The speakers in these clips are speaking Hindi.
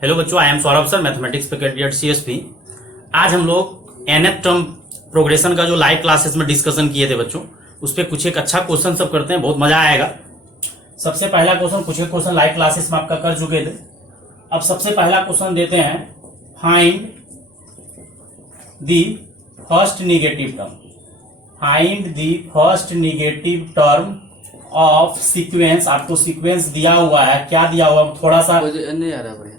हेलो बच्चों, I am Saurabh sir, mathematics faculty at CSP। आज हम लोग nth टर्म प्रोग्रेशन का जो लाइव क्लासेस में डिस्कशन किए थे बच्चों, उस पर कुछ एक अच्छा क्वेश्चन सब करते हैं, बहुत मजा आएगा। सबसे पहला क्वेश्चन, कुछ एक क्वेश्चन लाइव क्लासेस में आपका कर चुके थे। अब सबसे पहला क्वेश्चन देते हैं, find the first negative term. Find the first negative term of sequence. आपको सीक्वेंस दिया हुआ है, क्या दिया हुआ है थोड़ा सा नहीं आ रहा बढ़िया।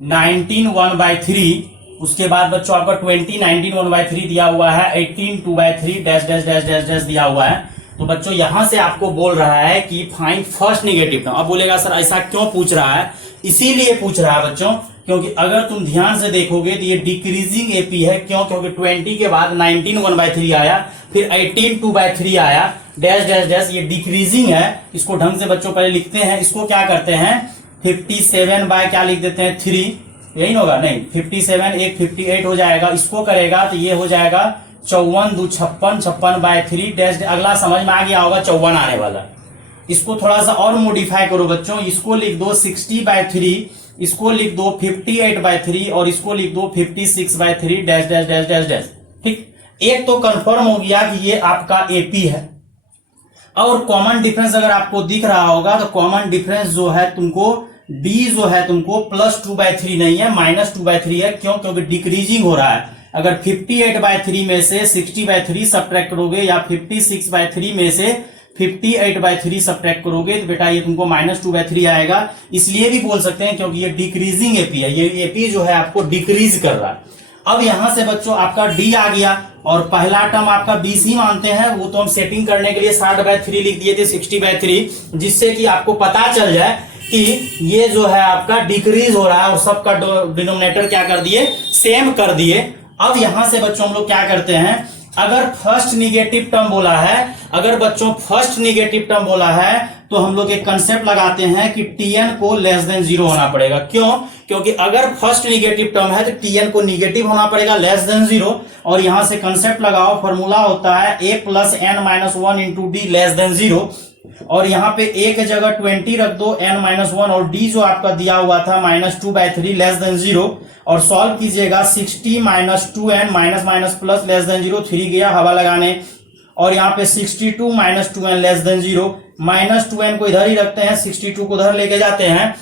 19 1/3। उसके बाद बच्चों आपका 20 19 1/3 दिया हुआ है, 18 2/3 dash dash dash dash dash दिया हुआ है। तो बच्चों यहां से आपको बोल रहा है कि फाइंड फर्स्ट निगेटिव टर्म। अब बोलेगा सर ऐसा क्यों पूछ रहा है? इसीलिए पूछ रहा है बच्चों क्योंकि अगर तुम ध्यान से देखोगे तो ये डिक्रीजिंग एपी है। क्यों? क्योंकि 20 के बाद 19 1/3 आया, फिर 18 2/3 आया, डैश डैश डैश, ये डिक्रीजिंग है। इसको ढंग से बच्चों पहले लिखते हैं। इसको क्या करते हैं, 57 बाय क्या लिख देते हैं 3, यही होगा नहीं 57 एक 58 हो जाएगा। इसको करेगा तो ये हो जाएगा 54 2 56 56/3 डैश। अगला समझ में आ गया होगा, 54 आने वाला। इसको थोड़ा सा और मॉडिफाई करो बच्चों, इसको लिख दो 60/3, इसको लिख दो 58/3 और इसको लिख दो 56/3 dash dash dash dash dash. ठीक, एक तो कंफर्म हो गया कि ये आपका एपी है। और कॉमन डिफरेंस अगर आपको दिख रहा होगा तो कॉमन डिफरेंस जो है तुमको डी जो है तुमको +2/3 नहीं है, -2/3 है। क्यों? क्योंकि डिक्रीजिंग हो रहा है। अगर 58/3 में से 60/3 सब्ट्रैक्ट करोगे या 56/3 में से 58/3 सब्ट्रैक्ट करोगे तो बेटा ये तुमको -2/3 आएगा। इसलिए भी बोल सकते हैं क्योंकि ये डिक्रीजिंग एपी है, ये एपी जो है आपको डिक्रीज कर रहा है। अब यहां से बच्चों आपका डी आ गया और पहला टर्म आपका 20 ही मानते हैं, वो तो हम सेटिंग करने के लिए 60/3 लिख दिए थे 60/3, जिससे कि आपको पता चल जाए कि ये जो है आपका डिक्रीज हो रहा है और सबका डिनोमिनेटर क्या कर दिए, सेम कर दिए। अब यहां से बच्चों हम लोग क्या करते हैं, अगर फर्स्ट निगेटिव टर्म बोला है, अगर बच्चों फर्स्ट निगेटिव टर्म बोला है तो हम लोग एक कंसेप्ट लगाते हैं कि Tn को लेस देन 0 होना पड़ेगा। क्यों? क्योंकि अगर फर्स्ट निगेटिव टर्म है तो Tn को निगेटिव होना पड़ेगा, लेस देन 0। और यहां से कंसेप्ट लगाओ, फॉर्मूला होता है a + n - 1 × d less than 0। और यहाँ पे a के जगह 20 रख दो, n-1 और d जो आपका दिया हुआ था -2/3 लेस देन 0। और सॉल्व कीजिएगा 60 - 2n minus plus less than 0, 3 गया हवा लगाने। और यहाँ पे 62 - 2n लेस देन 0, -2n को इधर ही रखते हैं, 62 को उधर लेके जाते हैं।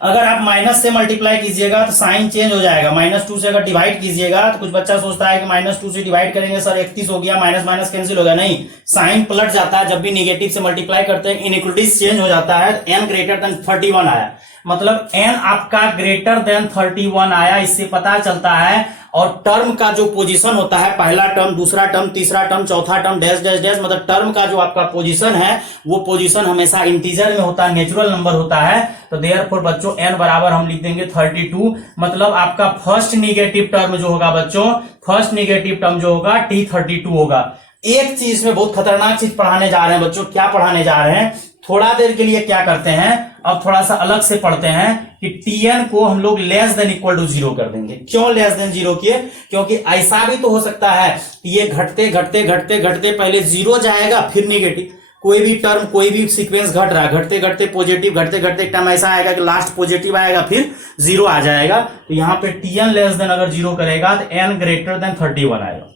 अगर आप माइनस से मल्टीप्लाई कीजिएगा तो साइन चेंज हो जाएगा। -2 से अगर डिवाइड कीजिएगा तो कुछ बच्चा सोचता है कि -2 से डिवाइड करेंगे सर 31 हो गया, माइनस माइनस कैंसिल हो गया। नहीं, साइन पलट जाता है जब भी निगेटिव से मल्टीप्लाई करते हैं, इनइक्वलिटीज चेंज हो जाता है। n ग्रेटर देन 31 आया, मतलब n आपका ग्रेटर देन 31 आया, इससे पता चलता है। और टर्म का जो पोजीशन होता है, पहला टर्म, दूसरा टर्म, तीसरा टर्म, चौथा टर्म, डैश डैश डैश, मतलब टर्म का जो आपका पोजीशन है वो पोजीशन हमेशा इंटीजर में होता है, नेचुरल नंबर होता है। तो देयरफॉर बच्चों n बराबर हम लिख देंगे 32। मतलब आपका फर्स्ट निगेटिव टर्म जो होगा बच्चों, फर्स्ट निगेटिव टर्म जो होगा T32 होगा। एक चीज में बहुत खतरनाक चीज पढ़ाने जा रहे हैं बच्चों। क्या पढ़ाने जा रहे हैं? थोड़ा देर के लिए क्या करते हैं, अब थोड़ा सा अलग से पढ़ते हैं कि Tn को हम लोग लेस देन इक्वल टू 0 कर देंगे। क्यों लेस देन 0 किए? क्योंकि ऐसा भी तो हो सकता है कि ये घटते घटते घटते घटते पहले 0 जाएगा फिर निगेटिव। कोई भी टर्म, कोई भी सीक्वेंस घट रहा है, घटते घटते पॉजिटिव, घटते घटते एक टाइम ऐसा आएगा कि लास्ट पॉजिटिव आएगा फिर 0 आ जाएगा। तो यहाँ पे Tn लेस देन अगर 0 करेगा तो n ग्रेटर देन 31 आएगा,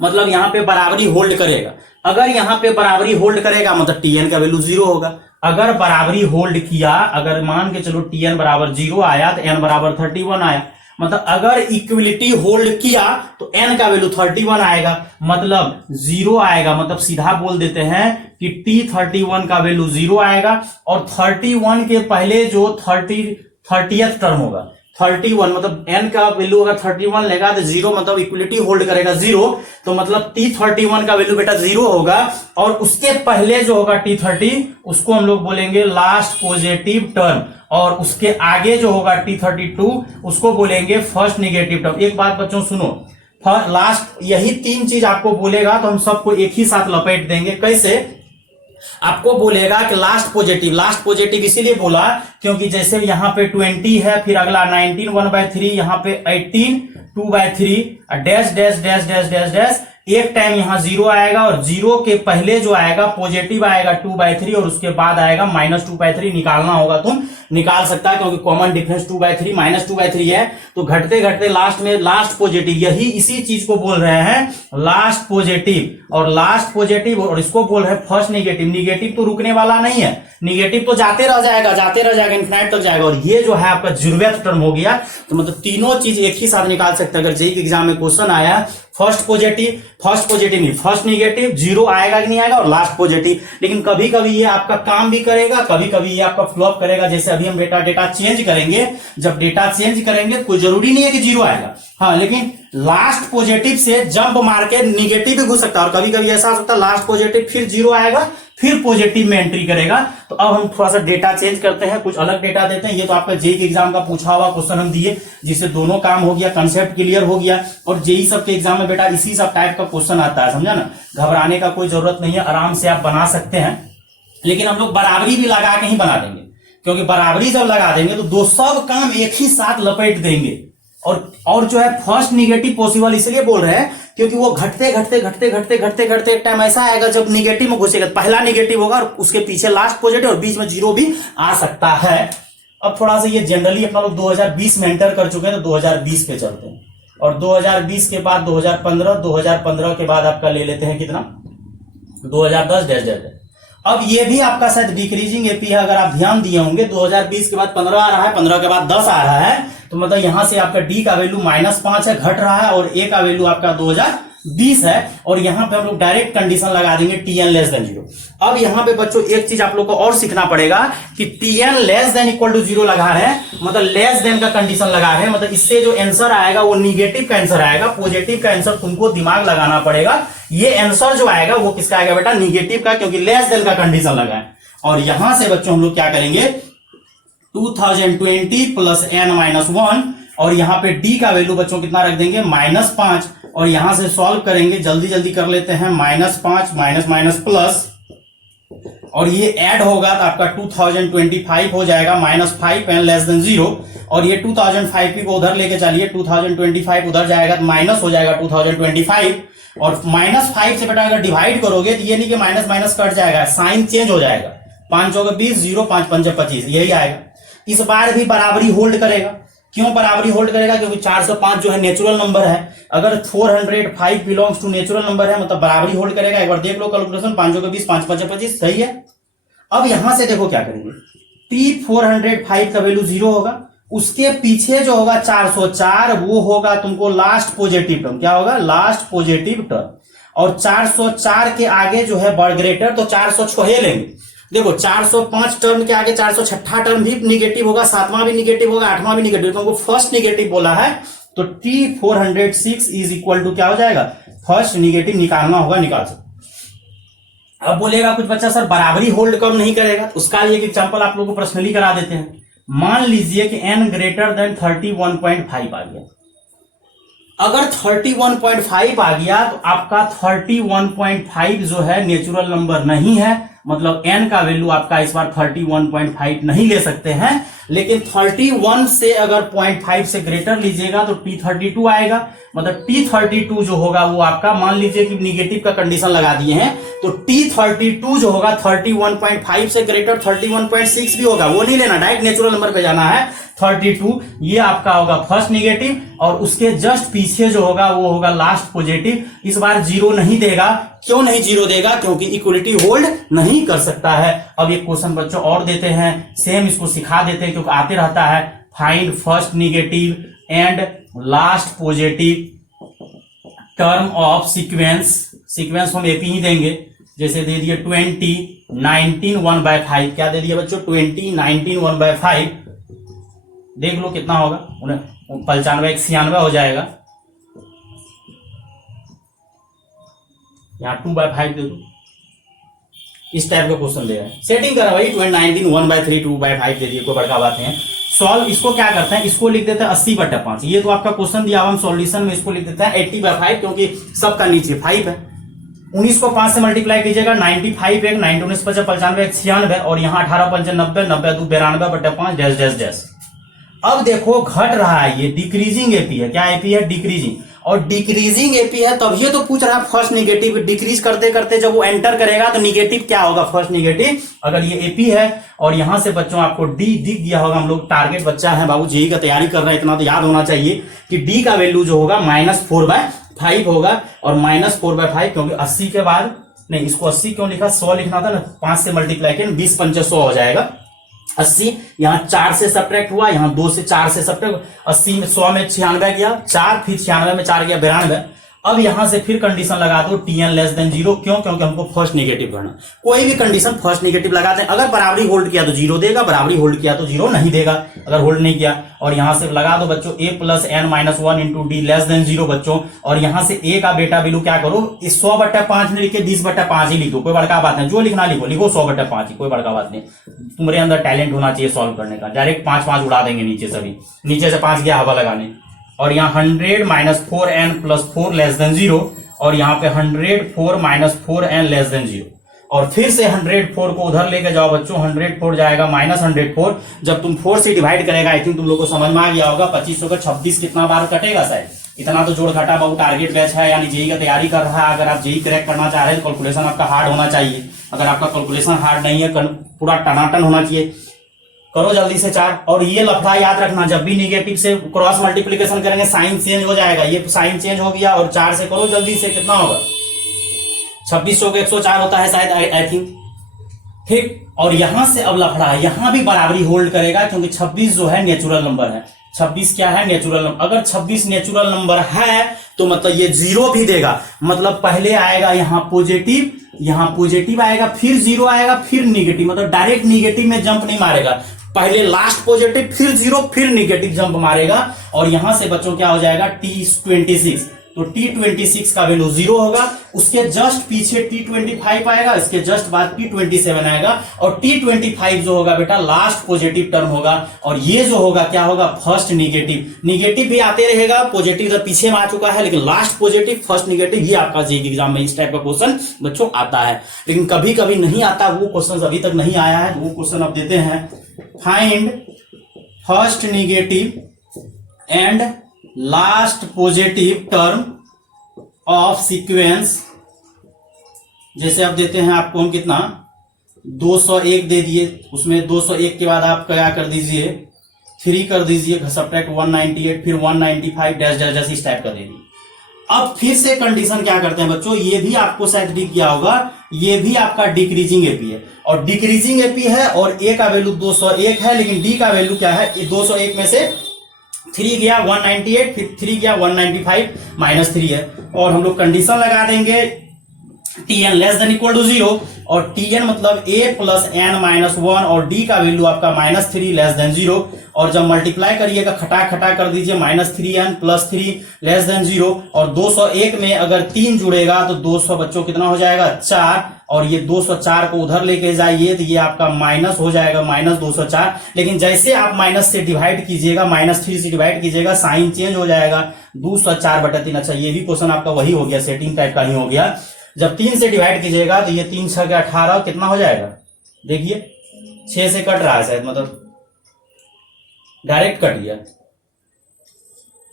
मतलब यहाँ पे बराबरी होल्ड करेगा। अगर यहाँ पे बराबरी होल्ड करेगा मतलब Tn का वैल्यू 0 होगा। अगर बराबरी होल्ड किया, अगर मान के चलो Tn बराबर 0 आया तो n बराबर 31 आया, मतलब अगर इक्विलिटी होल्ड किया तो n का वैल्यू 31 आएगा, मतलब 0 आएगा। मतलब सीधा बोल देते हैं कि T31 का वैल्यू 0 आएगा। और 31 के पहले जो 30th टर्म होगा 31, मतलब n का वैल्यू अगर 31 लेगा तो 0, मतलब इक्विलिटी होल्ड करेगा 0। तो मतलब T31 का वैल्यू बेटा 0 होगा। और उसके पहले जो होगा T30, उसको हम लोग बोलेंगे लास्ट पॉजिटिव टर्म। और उसके आगे जो होगा T32, उसको बोलेंगे फर्स्ट निगेटिव टर्म। एक बात बच्चों सुनो, लास्ट यही 3 चीज आपको बोलेगा तो हम सबको एक ही साथ लपेट देंगे। कैसे? आपको बोलेगा कि लास्ट पॉजिटिव इसीलिए बोला क्योंकि जैसे यहां पे 20 है, फिर अगला 19 1/3, यहां पे 18 2/3 dash dash dash dash dash dash, एक टाइम यहाँ 0 आएगा और 0 के पहले जो आएगा पॉजिटिव आएगा 2/3 और उसके बाद आएगा -2/3। निकालना होगा तुम निकाल सकता है क्योंकि कॉमन डिफरेंस 2/3 -2/3 है। तो घटते घटते लास्ट में लास्ट पॉजिटिव, यही इसी चीज को बोल रहे हैं लास्ट पॉजिटिव, और लास्ट पॉजिटिव और इसको बोल रहे हैं फर्स्ट निगेटिव। निगेटिव तो रुकने वाला नहीं है, निगेटिव तो जाते रह जाएगा इनफिनिट तक जाएगा। और ये जो है आपका ज़रूरत टर्म हो गया। तो मतलब तीनों चीज एक ही साथ निकाल सकते हैं। अगर जेईई के एग्जाम में क्वेश्चन आया फर्स्ट पॉजिटिव नहीं फर्स्ट निगेटिव, 0 आएगा कि नहीं आएगा, और लास्ट पॉजिटिव। लेकिन कभी कभी ये आपका काम भी करेगा, कभी कभी ये आपका फ्लॉप करेगा। जैसे अभी हम डेटा चेंज करेंगे, जब डेटा चेंज करेंगे तो कोई जरूरी नहीं है कि 0 आएगा, हाँ, लेकिन लास्ट पॉजिटिव से जंप मार के निगेटिव भी घुस सकता है। और कभी कभी ऐसा हो सकता है लास्ट पॉजिटिव फिर 0 आएगा फिर पॉजिटिव में एंट्री करेगा। तो अब हम थोड़ा सा डेटा चेंज करते हैं, कुछ अलग डेटा देते हैं। ये तो आपका जेईई के एग्जाम का पूछा हुआ क्वेश्चन हम दिए, जिससे दोनों काम हो गया, कंसेप्ट क्लियर हो गया। और जेईई सब के एग्जाम में बेटा इसी सब टाइप का क्वेश्चन आता है, समझा ना। घबराने का कोई जरूरत नहीं है, आराम से आप बना सकते हैं। लेकिन हम लोग बराबरी भी लगा के ही बना देंगे, क्योंकि बराबरी जब लगा देंगे तो दो सब काम एक ही साथ लपेट देंगे। और जो है फर्स्ट निगेटिव पॉसिबल इसलिए बोल रहे हैं क्योंकि वो घटते घटते एक टाइम ऐसा आएगा जब निगेटिव में घुसेगा। पहला निगेटिव होगा और उसके पीछे लास्ट पॉजिटिव और बीच में 0 भी आ सकता है। अब थोड़ा सा ये जनरली अपना लोग 2020 में एंटर कर चुके हैं, तो 2020 पे चलते हैं। और 2020 के बाद 2015 के बाद आपका ले लेते हैं कितना 2010 डैश डैश। अब ये भी आपका शायद डिक्रीजिंग एपी है, अगर आप ध्यान दिए होंगे 2020 के बाद 15 आ रहा है, 15 के बाद 10 आ रहा है। तो मतलब यहां से आपका डी का वैल्यू -5 है, घट रहा है, और ए का वैल्यू आपका 2020 है। और यहां पे हम लोग डायरेक्ट कंडीशन लगा देंगे tn लेस देन 0। अब यहां पे बच्चों एक चीज आप लोग को और सीखना पड़ेगा कि tn less than equal to 0 लगा रहे हैं, मतलब लेस देन का कंडीशन लगा रहे हैं, मतलब इससे जो आंसर आएगा वो निगेटिव का आंसर आएगा। पॉजिटिव का आंसर तुमको दिमाग लगाना पड़ेगा। ये आंसर जो आएगा वो किसका आएगा बेटा, निगेटिव का, क्योंकि लेस देन का कंडीशन लगा है। और यहां से बच्चों हम लोग क्या करेंगे 2020 प्लस n-1, और यहाँ पे d का वैल्यू बच्चों कितना रख देंगे -5, और यहां से सॉल्व करेंगे, जल्दी कर लेते हैं। -5 माइनस प्लस, और ये ऐड होगा तो आपका 2025 हो जाएगा -5 n लेस देन 0। और ये 2005 को उधर लेके चलिए, 2025 उधर जाएगा तो माइनस हो जाएगा 2025। और -5 से बेटा अगर डिवाइड करोगे तो ये नहीं कि माइनस कट जाएगा, साइन चेंज हो जाएगा। 5 × 20 0, 5 × 5 25, यही आएगा। इस बार भी बराबरी होल्ड करेगा। क्यों बराबरी होल्ड करेगा, क्योंकि 405 जो है नेचुरल नंबर है। अगर 405 बिलोंग्स टू नेचुरल नंबर है, मतलब बराबरी होल्ड करेगा। एक बार देख लो कैलकुलेशन, 5 × 20 5 × 5 25, सही है। अब यहां से देखो क्या करेंगे, T405 का वैल्यू 0 होगा, उसके पीछे जो होगा 404 वो होगा तुमको लास्ट पॉजिटिव टर्म। क्या होगा, लास्ट पॉजिटिव टर्म। और 404 के आगे जो है बड़ ग्रेटर, तो 406 लेंगे। देखो 405 टर्म के आगे 406 टर्म भी निगेटिव होगा, 7वां भी निगेटिव होगा, 8वां भी निगेटिव। तुमको फर्स्ट निगेटिव बोला है, तो T406 इज इक्वल टू क्या हो जाएगा, फर्स्ट निगेटिव निकालना होगा, निकाल सकते। अब बोलेगा कुछ बच्चा सर बराबरी होल्ड कब नहीं करेगा, उसका एक एग्जांपल आप लोगों को पर्सनली करा देते हैं। मान लीजिए कि n ग्रेटर देन 31.5 आ गया। अगर 31.5 आ गया तो आपका 31.5 जो है नेचुरल नंबर नहीं है, मतलब n का वैल्यू आपका इस बार 31.5 नहीं ले सकते हैं। लेकिन 31 से अगर 0.5 से ग्रेटर लीजिएगा तो T32 आएगा। मतलब T32 जो होगा वो आपका, मान लीजिए कि निगेटिव का कंडीशन लगा दिए हैं, तो T32 जो होगा 31.5 से ग्रेटर 31.6 भी होगा, वो नहीं लेना, डायरेक्ट नेचुरल नंबर पे जाना है। 32 ये आपका होगा फर्स्ट निगेटिव, और उसके जस्ट पीछे जो होगा वो होगा लास्ट पॉजिटिव। इस बार 0 नहीं देगा। क्यों नहीं 0 देगा, क्योंकि इक्वलिटी होल्ड नहीं कर सकता है। अब ये क्वेश्चन बच्चों और देते हैं, सेम इसको सिखा देते हैं क्योंकि आते रहता है। Find first negative and last positive term of sequence हम एपी ही देंगे। जैसे दे दिए 20 19 1/5, क्या दे दिया बच्चों 20 19 1/5। देख लो कितना होगा, 95 96 हो जाएगा। यहाँ 2/5 दे दो, इस टाइप का क्वेश्चन दे रहा है। सेटिंग करा भाई 19 1/3 2/5 दे दिए, कोई बड़का बात नहीं है। सॉल्व इसको क्या करते हैं, इसको लिख देते हैं 80/5। ये तो आपका क्वेश्चन दिया, हम सॉल्यूशन में इसको लिख देते हैं 80/5, क्योंकि सबका नीचे 5 है। 19 को 5 से मल्टीप्लाई कीजिएगा, 95 एक 9 19 95 96, और यहाँ 18 5 90 90 2 92/5 डैश डैश डैश। अब देखो घट रहा है, ये डिक्रीजिंग एपी है। क्या एपी है? डिक्रीजिंग। और डिक्रीजिंग एपी है तब ये तो पूछ रहा है फर्स्ट निगेटिव। डिक्रीज करते करते जब वो एंटर करेगा तो निगेटिव क्या होगा? First negative. अगर ये एपी है और यहां से बच्चों आपको डी दिख गया होगा, हम लोग टारगेट बच्चा है बाबू, जेई का तैयारी कर रहे हैं, इतना तो याद होना चाहिए कि डी का वैल्यू जो होगा -4/5 होगा। और -4/5 क्योंकि 80 के बाद नहीं, इसको 80 क्यों लिखा? 100 लिखना था ना, 5 से मल्टीप्लाई किया, 20 पंचे 100 हो जाएगा। 80 यहाँ 4 से सब्ट्रैक्ट हुआ, यहाँ 2 से 4 से सब्ट्रैक्ट, 80 में 100 में 96 गया 4, फिर 96 में 4 गया 92। अब यहां से फिर कंडीशन लगा दो Tn लेस देन 0। क्यों? क्योंकि हमको फर्स्ट निगेटिव करना। कोई भी कंडीशन फर्स्ट निगेटिव लगाते हैं। अगर बराबरी होल्ड किया तो 0 देगा, बराबरी होल्ड किया तो 0 नहीं देगा, अगर होल्ड नहीं किया। और यहां से लगा दो बच्चों a + n-1 into D less than 0 बच्चों। और यहां से a का बेटा वैल्यू क्या करो? इस 100/5 नहीं लिख के 20/5 ही लिख दो, कोई बड़का बात नहीं। जो लिखना लिखो, लिखो 100/5 ही, कोई बड़का बात नहीं। तुम्हारे अंदर टैलेंट होना चाहिए सॉल्व करने का। डायरेक्ट 5 उड़ा देंगे नीचे, सभी नीचे से 5 गया हवा लगाने। और यहाँ 100 - 4n + 4 लेस देन 0। और यहाँ पे 104 - 4n लेस देन 0। और फिर से 104 को उधर लेके जाओ बच्चों, 104 जाएगा -104। जब तुम 4 से डिवाइड करेगा, आई थिंक तुम लोग को समझ में आ गया होगा, 2500 का 26 कितना बार कटेगा शायद, इतना तो जोड़ घटा। बहुत टारगेट बैच है, यानी जेई का तैयारी कर रहा है। अगर आप जेई क्रैक करना चाह रहे हैं तो कैलकुलेशन आपका हार्ड होना चाहिए। अगर आपका कैलकुलेशन हार्ड नहीं है, पूरा टनाटन होना चाहिए। करो जल्दी से 4। और ये लफड़ा याद रखना, जब भी निगेटिव से क्रॉस मल्टीप्लीकेशन करेंगे साइन चेंज हो जाएगा। ये साइन चेंज हो गया। और 4 से करो जल्दी से, कितना होगा? 2600 का 104 होता है शायद, आई थिंक, ठीक। और यहां से अब लफड़ा है, यहां भी बराबरी होल्ड करेगा क्योंकि 26 जो है नेचुरल नंबर है। 26 क्या है? Natural number. अगर 26 नेचुरल नंबर है तो मतलब ये 0 भी देगा। मतलब पहले आएगा यहाँ पॉजिटिव, यहाँ पॉजिटिव आएगा, फिर 0 आएगा, फिर निगेटिव। मतलब डायरेक्ट निगेटिव में जंप नहीं मारेगा, पहले लास्ट पॉजिटिव, फिर 0, फिर निगेटिव जंप मारेगा। और यहां से बच्चों क्या हो जाएगा? T26। तो T26 का वैल्यू 0 होगा। उसके जस्ट पीछे T25 आएगा, इसके जस्ट बाद T27 आएगा। और T25 जो होगा बेटा लास्ट पॉजिटिव टर्म होगा। और ये जो होगा क्या होगा? First negative. निगेटिव भी आते रहेगा, पॉजिटिव तो पीछे में आ चुका है, लेकिन लास्ट पॉजिटिव फर्स्ट निगेटिव ये आपका जेईई एग्जाम में इस टाइप का क्वेश्चन बच्चों आता है। लेकिन कभी कभी नहीं आता, वो क्वेश्चन अभी तक नहीं आया है। वो क्वेश्चन अब देते हैं, find first negative and last positive term of sequence. जैसे आप देते हैं, आपको हम कितना 201 दे दिए, उसमें 201 के बाद आप क्या कर दीजिए? 3 कर दीजिए, सब्ट्रैक्ट 198, फिर 195 डैश डैश डैश इस टाइप का दे दिए। अब फिर से कंडीशन क्या करते हैं बच्चों? ये भी आपको शायद दिख गया होगा, ये भी आपका डिक्रीजिंग एपी है। और डिक्रीजिंग एपी है और ए का वैल्यू 201 है, लेकिन डी का वैल्यू क्या है? 201 में से 3 गया 198, फिर 3 गया 195, -3 है। और हम लोग कंडीशन लगा देंगे Tn less than equal to 0। और Tn मतलब a + n-1 और d का वैल्यू आपका -3 लेस देन 0। और जब मल्टीप्लाई करिएगा, खटा खटा कर दीजिए, -3n + 3 लेस देन 0। और 201 में अगर 3 जुड़ेगा तो 200 बच्चों कितना हो जाएगा? 4। और ये 204 को उधर लेके जाइए तो ये आपका माइनस हो जाएगा, -204। लेकिन जैसे आप माइनस से डिवाइड कीजिएगा, -3 से डिवाइड कीजिएगा, साइन चेंज हो जाएगा, 204/3। अच्छा, ये भी क्वेश्चन आपका वही हो गया, सेटिंग टाइप का ही हो गया। जब 3 से डिवाइड कीजिएगा तो ये 3 6 के 18 कितना हो जाएगा? देखिए 6 से कट रहा है शायद, मतलब डायरेक्ट कट गया,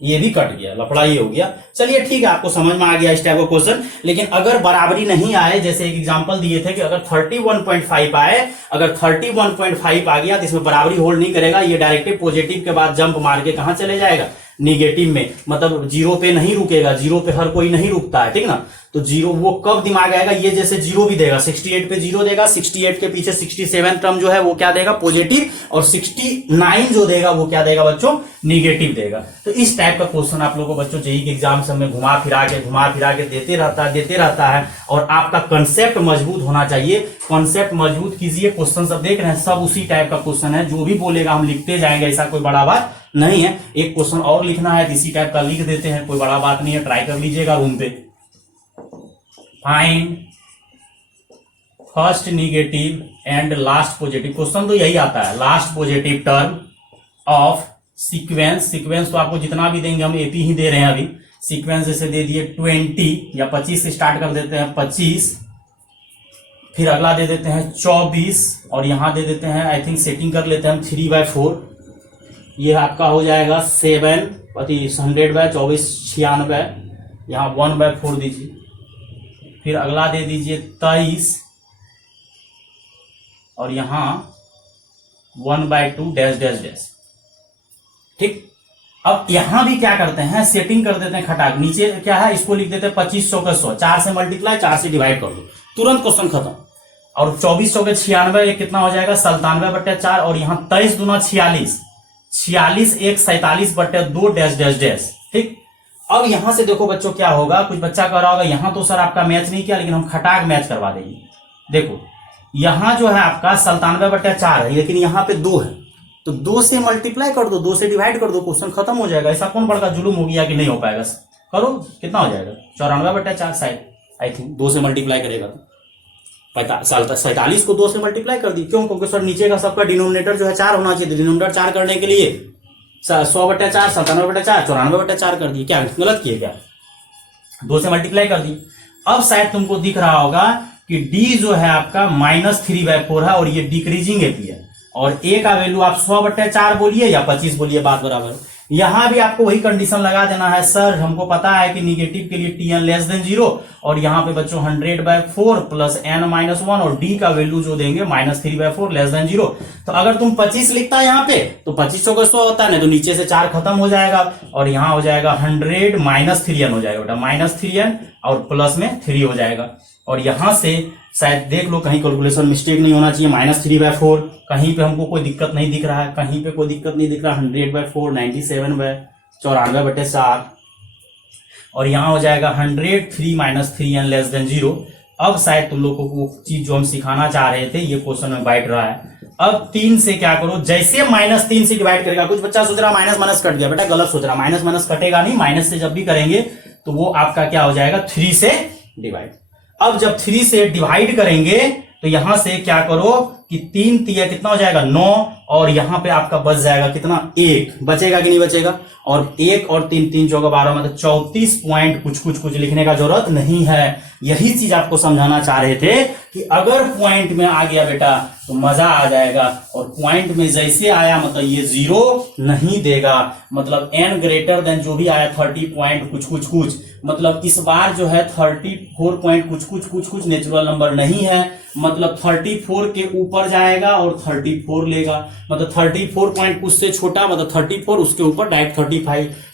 ये भी कट गया, लफड़ा ये हो गया। चलिए ठीक है, आपको समझ में आ गया इस टाइप का क्वेश्चन। लेकिन अगर बराबरी नहीं आए, जैसे एक एग्जांपल दिए थे कि अगर 31.5 आए, अगर 31.5 आ गया तो इसमें बराबरी होल्ड नहीं करेगा, ये डायरेक्ट पॉजिटिव के बाद जंप मार के कहां चले जाएगा? निगेटिव में। मतलब 0 पे नहीं रुकेगा, 0 पे हर कोई नहीं रुकता है, ठीक ना। तो 0 वो कब दिमाग आएगा? ये जैसे 0 भी देगा, 68 पे 0 देगा, 68 के पीछे 67 टर्म जो है वो क्या देगा? पॉजिटिव। और 69 जो देगा वो क्या देगा बच्चों? निगेटिव देगा। तो इस टाइप का क्वेश्चन आप लोगों को बच्चों जेईई के एग्जाम में घुमा फिरा के देते रहता है। और आपका कंसेप्ट मजबूत होना चाहिए, कंसेप्ट मजबूत कीजिए। क्वेश्चन सब देख रहे हैं, सब उसी टाइप का क्वेश्चन है, जो भी बोलेगा हम लिखते जाएंगे, ऐसा कोई बड़ा बात नहीं है। एक क्वेश्चन और लिखना है, इसी टाइप का लिख देते हैं, कोई बड़ा बात नहीं है, ट्राई कर लीजिएगा रूम पे। Find first negative and last positive, question तो यही आता है, last positive term of sequence. Sequence तो आपको जितना भी देंगे हम एपी ही दे रहे हैं अभी। सीक्वेंस जैसे दे दिए 20 या 25 से स्टार्ट कर देते हैं, 25, फिर अगला दे देते हैं 24, और यहां दे देते हैं, आई थिंक सेटिंग कर लेते हैं हम 3/4, ये आपका हो जाएगा 7/100/2496, यहाँ 1/4 दीजिए, फिर अगला दे दीजिए 23 और यहाँ 1/2 डैश डैश डैश। ठीक, अब यहां भी क्या करते हैं, सेटिंग कर देते हैं खटाक, नीचे क्या है इसको लिख देते हैं 2500 का 100, 4 से मल्टीप्लाई 4 से डिवाइड कर दो, तुरंत क्वेश्चन खत्म। और 2400 के 96 ये कितना हो जाएगा 97/4, और यहाँ 23 दूना 46, 46 1 47/2 डैश डैश डैश। ठीक, अब यहां से देखो बच्चों क्या होगा, कुछ बच्चा कह रहा होगा यहां तो सर आपका मैच नहीं किया, लेकिन हम खटाक मैच करवा देंगे। देखो यहां जो है आपका 97/4 है, लेकिन यहाँ पे 2 है, तो 2 से मल्टीप्लाई कर दो, 2 से डिवाइड कर दो, क्वेश्चन खत्म हो जाएगा। ऐसा कौन बड़का जुलूम हो गया कि नहीं हो पाएगा, करो, कितना हो जाएगा 94/4 शायद, आई थिंक 2 से मल्टीप्लाई करेगा तो 47 को 2 से मल्टीप्लाई कर दी। क्यों, क्योंकि सर नीचे का सबका डिनोमिनेटर जो है 4 होना चाहिए, डिनोमिनेटर 4 करने के लिए 100/4 97/4 94/4 कर दिए। क्या गलत किए क्या, 2 से मल्टीप्लाई कर दी। अब शायद तुमको दिख रहा होगा कि d जो है आपका -3/4 है और ये डिक्रीजिंग एपी है, और a का वैल्यू आप 100/4 बोलिए या 25 बोलिए, बात बराबर। यहां भी आपको वही कंडीशन लगा देना है, सर हमको पता है कि निगेटिव के लिए tn लेस देन 0, और यहाँ पे बच्चों 100/4 प्लस n-1 और d का वैल्यू जो देंगे -3/4 लेस देन 0। तो अगर तुम 25 लिखता है यहाँ पे तो 2500 का 100 होता है, नहीं तो नीचे से 4 खत्म हो जाएगा, और यहाँ हो जाएगा 100 -3n हो जाएगा बेटा, -3n और प्लस में 3 हो जाएगा। और यहां से शायद देख लो कहीं कैलकुलेशन मिस्टेक नहीं होना चाहिए, -3/4 कहीं पे हमको कोई दिक्कत नहीं दिख रहा है, कहीं पे कोई दिक्कत नहीं दिख रहा, 100/4 97/94 और यहाँ हो जाएगा 103 -3n लेस देन 0। अब शायद तुम लोगों को चीज जो हम सिखाना चाह रहे थे ये क्वेश्चन में बैठ रहा है। अब 3 से क्या करो, जैसे -3 से डिवाइड करेगा, कुछ बच्चा सोच रहा माइनस कट गया, बेटा गलत सोच रहा, माइनस कटेगा नहीं, माइनस से जब भी करेंगे तो वो आपका क्या हो जाएगा 3 से डिवाइड। अब जब 3 से डिवाइड करेंगे तो यहां से क्या करो कि 3 तिया कितना हो जाएगा 9, और यहां पे आपका बच जाएगा कितना 1, बचेगा कि नहीं बचेगा, और 1 और 3 3 चौका 12 मतलब 34 पॉइंट कुछ लिखने का जरूरत नहीं है। यही चीज आपको समझाना चाह रहे थे कि अगर पॉइंट में आ गया बेटा तो मजा आ जाएगा, और पॉइंट में जैसे आया मतलब ये 0 नहीं देगा, मतलब n ग्रेटर देन जो भी आया 30 पॉइंट कुछ, मतलब इस बार जो है 34 पॉइंट कुछ नेचुरल नंबर नहीं है, मतलब 34 के ऊपर जाएगा और 34 लेगा, मतलब 34 पॉइंट कुछ से छोटा मतलब 34, उसके ऊपर डायरेक्ट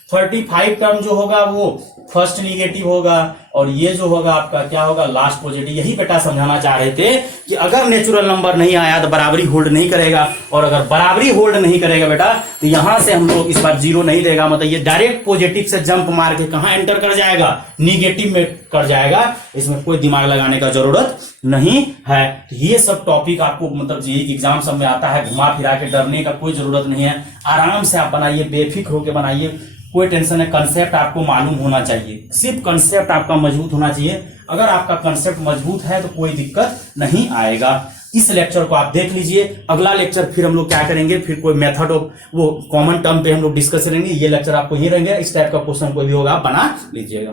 35 टर्म जो होगा वो फर्स्ट निगेटिव होगा, और ये जो होगा आपका क्या होगा लास्ट पॉजिटिव। यही बेटा समझाना चाह रहे थे कि अगर नेचुरल नंबर नहीं आया तो बराबरी होल्ड नहीं करेगा, और अगर बराबरी होल्ड नहीं करेगा बेटा तो यहां से हम लोग इस बार 0 नहीं देगा, मतलब ये डायरेक्ट पॉजिटिव से जंप मार के कहां एंटर कर जाएगा, निगेटिव में कर जाएगा। इसमें कोई दिमाग लगाने का जरूरत नहीं है। ये सब टॉपिक आपको मतलब जेईई एग्जाम सब में आता है, घुमा फिरा के डरने का कोई जरूरत नहीं है, आराम से आप बनाइए, बेफिक्र होकर बनाइए, कोई टेंशन है। कंसेप्ट आपको मालूम होना चाहिए, सिर्फ कंसेप्ट आपका मजबूत होना चाहिए। अगर आपका कंसेप्ट मजबूत है तो कोई दिक्कत नहीं आएगा। इस लेक्चर को आप देख लीजिए, अगला लेक्चर फिर हम लोग क्या करेंगे, फिर कोई मेथड ऑफ वो कॉमन टर्म पे हम लोग डिस्कस करेंगे। ये लेक्चर आपको ही रहेंगे, इस टाइप का क्वेश्चन कोई भी होगा आप बना लीजिएगा।